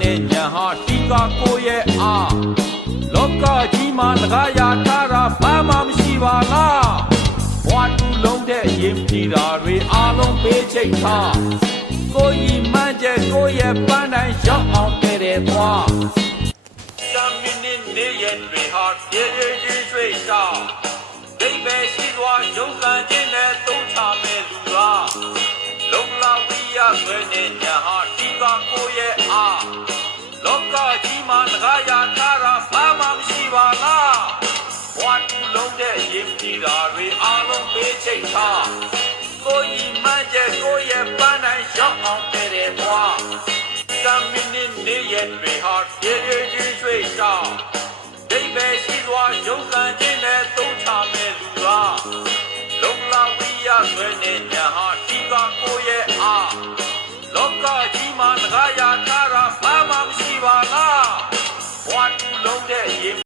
နဲ့ညာဟာတီကာကိုရဲ့အားလောကကြီးမှာငကားရထားတာဘာမှမရှိပါလားဘဝတူလုံးတဲ့ရင်ဖြီတာတွေအားလုံးပေးချိတ်ထားကိုကြီးမှန်းချက်ကိုရဲ့ပန်းတိုင်းရောက်အောင်တဲ့တဲ့သွားတမင်းနေရဲ့တွေဟာရေရေကြီးရွှေ့ရှာဒိဗ္ဗေရှိသွားရုံးကန်ခြင်းနဲ့သုံးချမဲ့လူလားလုံလာဝိယဆွေနဲ့ညာဟာတီကာကိုရဲ့အားလောကကြီးမှာငကားရထားတာဘာမှမရှိပါလားဘဝတူလုံးတဲ့ရင်ဖြီတာတွေအားလုံးပေးချိတ်ထားကိုကြီးမှန်းချက်ကိုရဲ့ပန်းတိုင်းရောက်အောင်တဲ့တဲ့သွားတမင်းနေရဲ့တွေဟာရေရေကြီးရွှေ့ရှာဒိဗ္ဗေရှိသွားရုံးကန်ခြင်းနဲ့သုံးချမဲ့လူလားလုံလာဝိယဆွေနဲ့ညာဟာတီကာကိုရဲ့အားလောကကြီးမှာငကားရထားတာဘာမှမရှိပါလားဘဝတူလုံးတဲ့ရင်